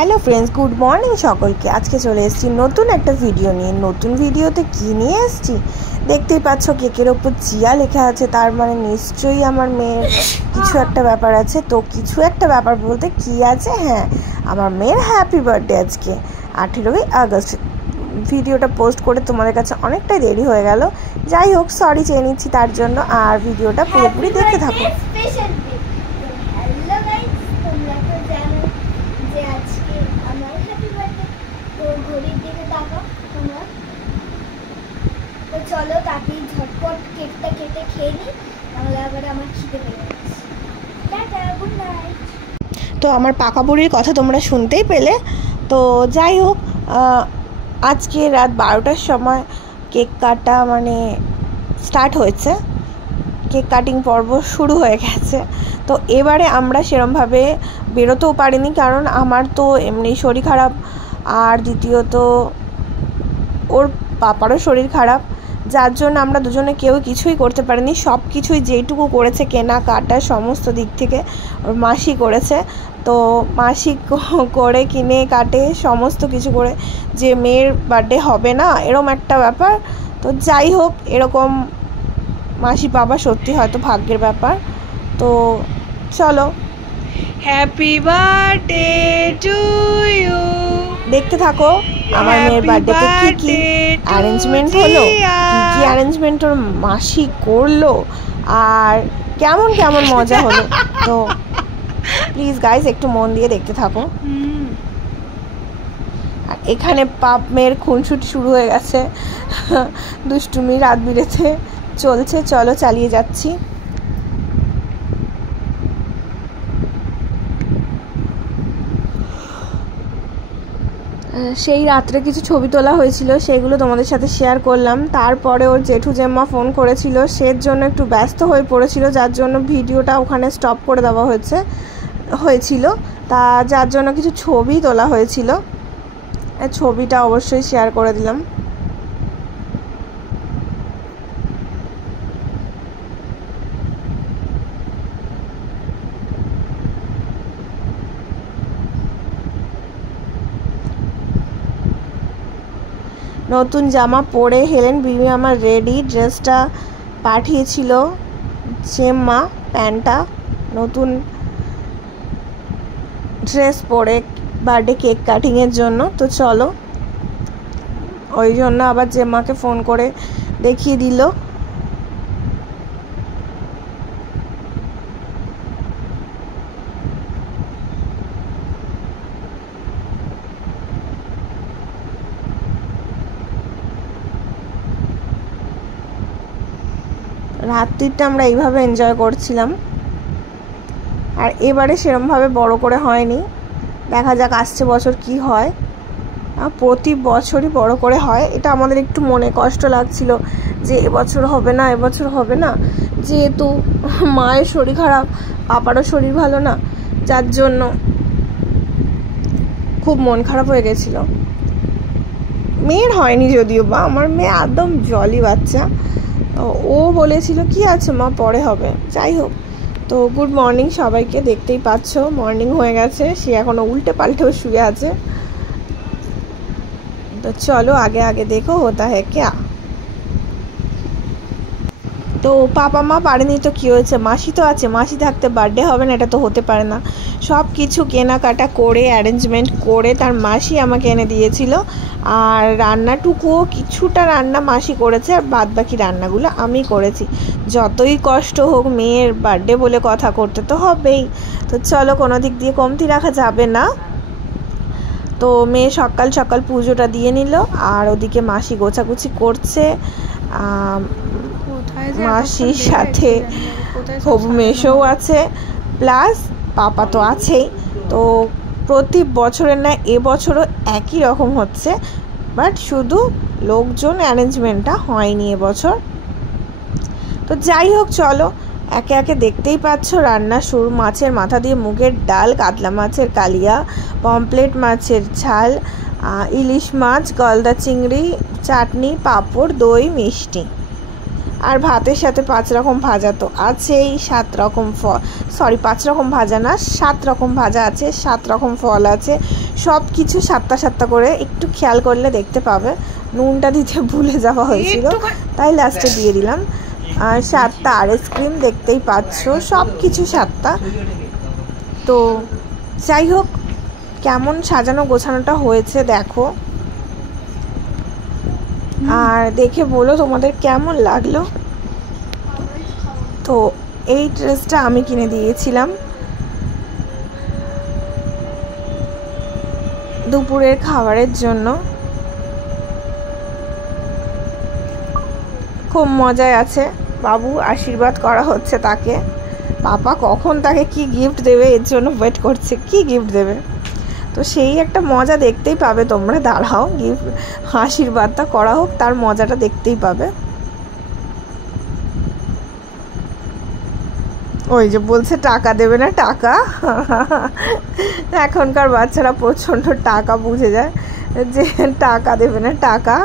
Hello friends, good morning সকলকে। আজকে চলে এসেছি নতুন একটা ভিডিও নিয়ে। নতুন ভিডিওতে কী নিয়ে এসেছি দেখতেই পাচ্ছ, কেকের ওপর জিয়া লেখা আছে, তার মানে নিশ্চয়ই আমার মেয়ের কিছু একটা ব্যাপার আছে। তো কিছু একটা ব্যাপার বলতে কি আছে, হ্যাঁ, আমার মেয়ের হ্যাপি বার্থডে আজকে 18ই আগস্ট। ভিডিওটা পোস্ট করে তোমাদের কাছে অনেকটাই দেরি হয়ে গেল, যাই হোক সরি চেয়ে নিচ্ছি তার জন্য। আর ভিডিওটা পুরোপুরি দেখতে থাকো। চলো তাড়াতাড়ি ঝটপট কেকটা কেটে খেয়ে নিই, তাহলে আবার আমার খিদে পেয়ে যাচ্ছে। Tata, good night. তো আমার পাকা বুড়ির কথা তোমরা শুনতেই পেলে। তো যাই হোক, আজকে রাত 12টার সময় কেক কাটা মানে স্টার্ট হয়েছে, কেক কাটিং পর্ব শুরু হয়ে গেছে। তো এবারে আমরা সেরমভাবে বেরোতেও পারিনি, কারণ আমার তো এমনি শরীর খারাপ, আর দ্বিতীয়ত ওর পাপারও শরীর খারাপ, যার জন্য আমরা দুজনে কেউ কিছুই করতে পারিনি। সব কিছুই যেইটুকু করেছে কেনাকাটা সমস্ত দিক থেকে ওর মাসি করেছে। তো মাসি করে কিনে কাটে সমস্ত কিছু করে, যে মেয়ের বার্থডে হবে না এরকম একটা ব্যাপার। তো যাই হোক, এরকম মাসি পাবা সত্যি হয়তো ভাগ্যের ব্যাপার। তো চলো, হ্যাপি বার্থডে টু ইউ। দেখতে থাকো আমার মেয়ের বার্থডেতে কি কি অ্যারেঞ্জমেন্ট হলো, কি কি অ্যারেঞ্জমেন্ট ওর মাসি করলো, আর কেমন কেমন মজা হলো। তো প্লিজ গাইজ একটু মন দিয়ে দেখতে থাকো। আর এখানে পাপ মেয়ের খুনসুটি শুরু হয়ে গেছে, দুষ্টুমি রাত বিরেতে চলছে। চলো চালিয়ে যাচ্ছি। সেই রাত্রে কিছু ছবি তোলা হয়েছিল, সেগুলো তোমাদের সাথে শেয়ার করলাম। তারপরে ওর জেঠু জেম্মা ফোন করেছিল, সের জন্য একটু ব্যস্ত হয়ে পড়েছিল, যার জন্য ভিডিওটা ওখানে স্টপ করে দেওয়া হয়েছিল। তা যার জন্য কিছু ছবি তোলা হয়েছিল, ছবিটা অবশ্যই শেয়ার করে দিলাম। নতুন জামা পরে হেলেন বিবি আমার রেডি। ড্রেসটা পাঠিয়েছিল জেম্মা, প্যান্টটা নতুন ড্রেস পরে বার্থডে কেক কাটিংয়ের জন্য। তো চলো, ওই জন্য আবার জেম্মাকে ফোন করে দেখিয়ে দিল। রাত্রিটা আমরা এইভাবে এনজয় করছিলাম। আর এবারে সেরমভাবে বড় করে হয়নি, দেখা যাক আসছে বছর কি হয়। প্রতি বছরই বড় করে হয়, এটা আমাদের একটু মনে কষ্ট লাগছিল যে এবছর হবে না, এবছর হবে না, যেহেতু মায়ের শরীর খারাপ, পাপারও শরীর ভালো না, যার জন্য খুব মন খারাপ হয়ে গেছিল। মেয়ের হয়নি যদিও বা, আমার মেয়ে একদম জলি বাচ্চা, ও বলেছিল কি আছে মা পরে হবে। যাই হোক, তো গুড মর্নিং সবাইকে। দেখতেই পাচ্ছ মর্নিং হয়ে গেছে, সে এখনও উল্টে পাল্টেও শুয়ে আছে। তো চলো আগে আগে দেখো হোতা হ্যাঁ ক্যা। তো পাপা মা পারেনি তো কী হয়েছে, মাসি তো আছে, মাসি থাকতে বার্থডে হবে না এটা তো হতে পারে না। সব কিছু কেনাকাটা করে অ্যারেঞ্জমেন্ট করে তার মাসি আমাকে এনে দিয়েছিল। আর রান্নাটুকুও কিছুটা রান্না মাসি করেছে, আর বাদ বাকি রান্নাগুলো আমি করেছি। যতই কষ্ট হোক, মেয়ের বার্থডে বলে কথা করতে তো হবেই। তো চলো, কোনো দিক দিয়ে কমতি রাখা যাবে না। তো মেয়ে সকাল সকাল পুজোটা দিয়ে নিল, আর ওদিকে মাসি গোছাগুছি করছে। মাসির সাথে হবু মেশোও আছে, প্লাস পাপা তো আছেই। তো প্রতি বছরের না এবছরও একই রকম হচ্ছে, বাট শুধু লোকজন অ্যারেঞ্জমেন্টটা হয়নি এবছর। তো যাই হোক, চলো একে একে দেখতেই পাচ্ছ রান্না শুরু। মাছের মাথা দিয়ে মুগের ডাল, কাতলা মাছের কালিয়া, পমপ্লেট মাছের ঝাল, ইলিশ মাছ, গলদা চিংড়ি, চাটনি, পাঁপড়, দই, মিষ্টি। আর ভাতের সাথে 5 রকম ভাজা তো আছেই, 7 রকম 5 রকম ভাজা না, 7 রকম ভাজা আছে, 7 রকম ফল আছে, সব কিছু সাতটা সাতটা করে, একটু খেয়াল করলে দেখতে পাবে। নুনটা দিতে ভুলে যাওয়া হয়েছিল, তাই লাস্টে দিয়ে দিলাম। আর 7টা আইসক্রিম দেখতেই পাচ্ছ, সব কিছু 7টা। তো যাই হোক, কেমন সাজানো গোছানোটা হয়েছে দেখো, আর দেখে বলো তোমাদের কেমন লাগলো। তো এই ড্রেসটা আমি কিনে দিয়েছিলাম দুপুরের খাবারের জন্য। খুব মজায় আছে, বাবু আশীর্বাদ করা হচ্ছে তাকে। পাপা কখন তাকে কি গিফট দেবে এর জন্য ওয়েট করছে, কি গিফট দেবে। তো সেই একটা মজা দেখতেই পাবে তোমরা, দাঁড়াও গিফট আশীর্বাদটা করা হোক, তার মজাটা দেখতেই পাবে। ওই যে বলছে টাকা দেবে না, টাকা। এখনকার বাচ্চারা প্রচণ্ড টাকা বুঝে যায়, যে টাকা দেবে না, টাকা।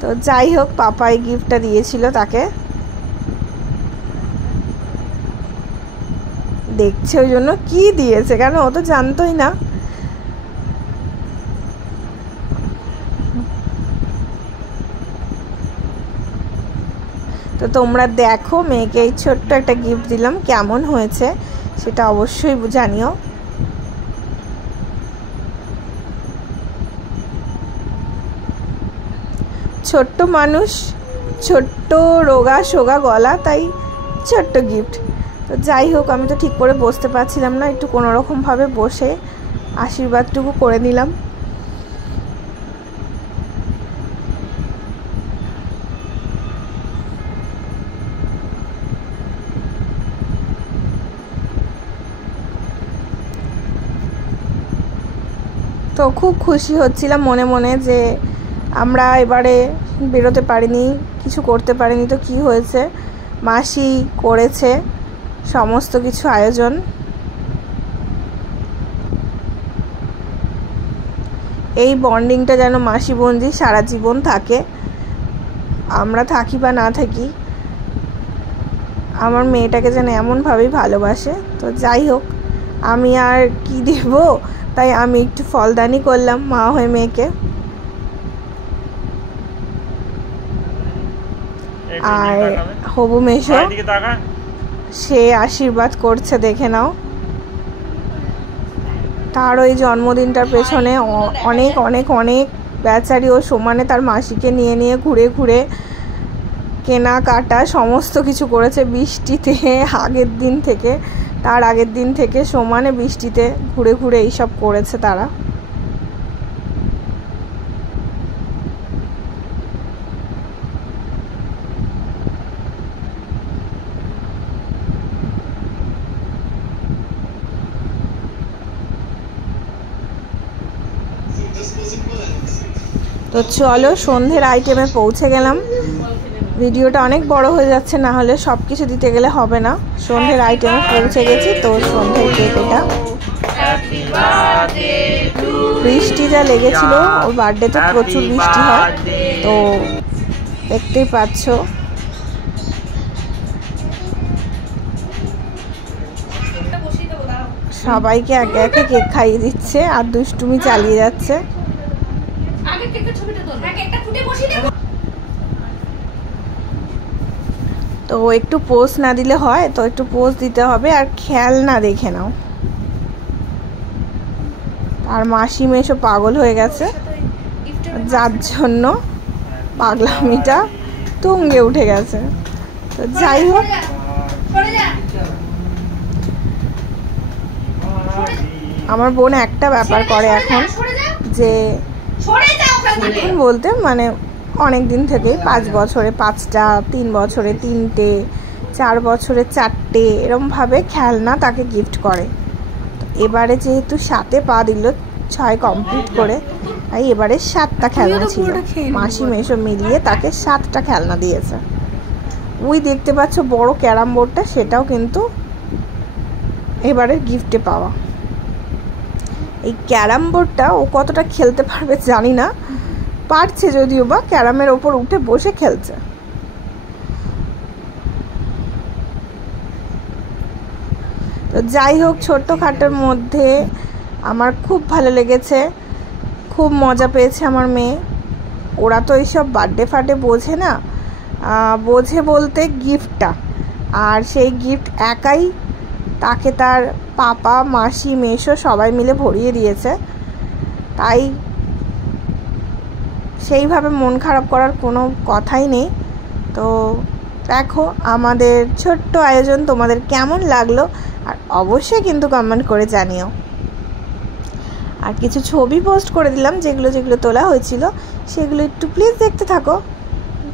তো যাই হোক, পাপা এই গিফটটা দিয়েছিল তাকে, দেখছে ওই জন্য কি দিয়েছে, কেন ও তো জানতোই না। তো তোমরা দেখো, মেয়েকে এই ছোট্ট একটা গিফট দিলাম, কেমন হয়েছে সেটা অবশ্যই জানিও। ছোট্ট মানুষ, ছোট্ট রোগা সোগা গলা, তাই ছোট্ট গিফট। তো যাই হোক, আমি তো ঠিক করে বসতে পারছিলাম না, একটু কোনোরকমভাবে বসে আশীর্বাদটুকু করে নিলাম। তো খুব খুশি হচ্ছিলাম মনে মনে যে আমরা এবারে বেরোতে পারিনি, কিছু করতে পারিনি, তো কি হয়েছে, মাসি করেছে সমস্ত কিছু আয়োজন। এই বন্ডিংটা যেন মাসি বোনজি সারা জীবন থাকে, আমরা থাকি বা না থাকি, আমার মেয়েটাকে যেন এমনভাবেই ভালোবাসে। তো যাই হোক, আমি আর কি দেব, তাই আমি একটু ফলদানি করলাম মা হয়ে মেয়েকে। আর হবু মেশো সে আশীর্বাদ করছে, দেখে নাও। তার ওই জন্মদিনটার পেছনে অনেক অনেক অনেক বেচারি ও সমানে তার মাসিকে নিয়ে নিয়ে ঘুরে ঘুরে কেনাকাটা সমস্ত কিছু করেছে। বৃষ্টিতে আগের দিন থেকে, তার আগের দিন থেকে সমানে বৃষ্টিতে ঘুরে ঘুরে এইসব করেছে তারা। তো চলো, সন্ধ্যের আইটেমে পৌঁছে গেলাম। ভিডিওটা অনেক বড় হয়ে যাচ্ছে, না হলে সব কিছু দিতে গেলে হবে না। সন্ধ্যের আইটেমে পৌঁছে গেছি। তো সন্ধ্যের কেক এটা, বৃষ্টি যা লেগেছিল, ওর বার্থডেতে প্রচুর বৃষ্টি হয়, তো দেখতেই পাচ্ছ। সবাইকে একে একে কেক খাইয়ে দিচ্ছে আর দুষ্টুমি চালিয়ে যাচ্ছে। তো একটু পোজ না দিলে হয়, তো একটু পোজ দিতে হবে। আর খেলনা দেখে নাও, আর মাসি মেশো পাগল হয়ে গেছে, যার জন্য পাগলামিটা তুঙ্গে উঠে গেছে। তো যাই হোক, আমার বোন একটা ব্যাপার করে এখন, যে এখন বলতে মানে অনেক দিন থেকে, 5 বছরে 5টা, 3 বছরে 3টে, 4 বছরে 4টে, এরমভাবে খেলনা তাকে গিফট করে। এবারে যেহেতু 7-এ পা দিল, 6 কমপ্লিট করে, তাই এবারে 7টা খেলনা ছিল। মাসি মেশো মিলিয়ে তাকে 7টা খেলনা দিয়েছে। ওই দেখতে পাচ্ছ বড় ক্যারাম বোর্ডটা, সেটাও কিন্তু এবারে গিফটে পাওয়া। এই ক্যারাম বোর্ডটা ও কতটা খেলতে পারবে জানি না, পারছে যদিও বা, ক্যারামের ওপর উঠে বসে খেলছে। তো যাই হোক, ছোট্টখাটোর মধ্যে আমার খুব ভালো লেগেছে, খুব মজা পেয়েছে আমার মেয়ে। ওরা তো এইসব বার্থডে ফার্থডে বোঝে না, বোঝে বলতে গিফটটা, আর সেই গিফট একাই তাকে তার পাপা মাসি মেসো সবাই মিলে ভরিয়ে দিয়েছে। তাই সেইভাবে মন খারাপ করার কোনো কথাই নেই। তো দেখো আমাদের ছোট্ট আয়োজন তোমাদের কেমন লাগলো, আর অবশ্যই কিন্তু কমেন্ট করে জানিও। আর কিছু ছবি পোস্ট করে দিলাম যেগুলো যেগুলো তোলা হয়েছিল, সেগুলো একটু প্লিজ দেখতে থাকো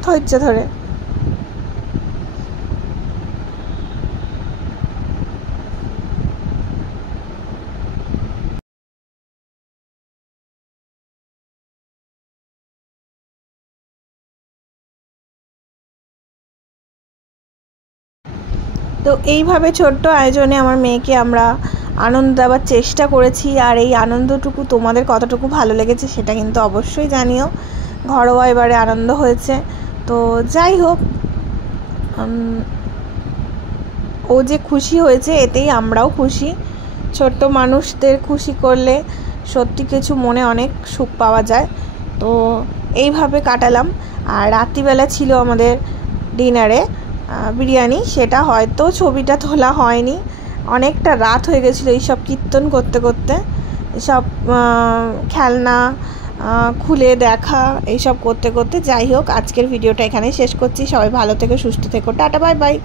ধৈর্য ধরে। তো এইভাবে ছোট্ট আয়োজনে আমার মেয়েকে আমরা আনন্দ দেওয়ার চেষ্টা করেছি, আর এই আনন্দটুকু তোমাদের কতটুকু ভালো লেগেছে সেটা কিন্তু অবশ্যই জানিও। ঘরোয়া এবারে আনন্দ হয়েছে। তো যাই হোক, ও যে খুশি হয়েছে এতেই আমরাও খুশি। ছোট্ট মানুষদের খুশি করলে সত্যি কিছু মনে অনেক সুখ পাওয়া যায়। তো এইভাবে কাটালাম। আর রাত্রিবেলা ছিল আমাদের ডিনারে বিরিয়ানি, সেটা হয়তো ছবিটা তোলা হয়নি, অনেকটা রাত হয়ে গেছিলো এইসব কীর্তন করতে করতে, এসব খেলনা খুলে দেখা এইসব করতে করতে। যাই হোক, আজকের ভিডিওটা এখানেই শেষ করছি। সবাই ভালো থেকো, সুস্থ থেকো, টাটা বাই বাই।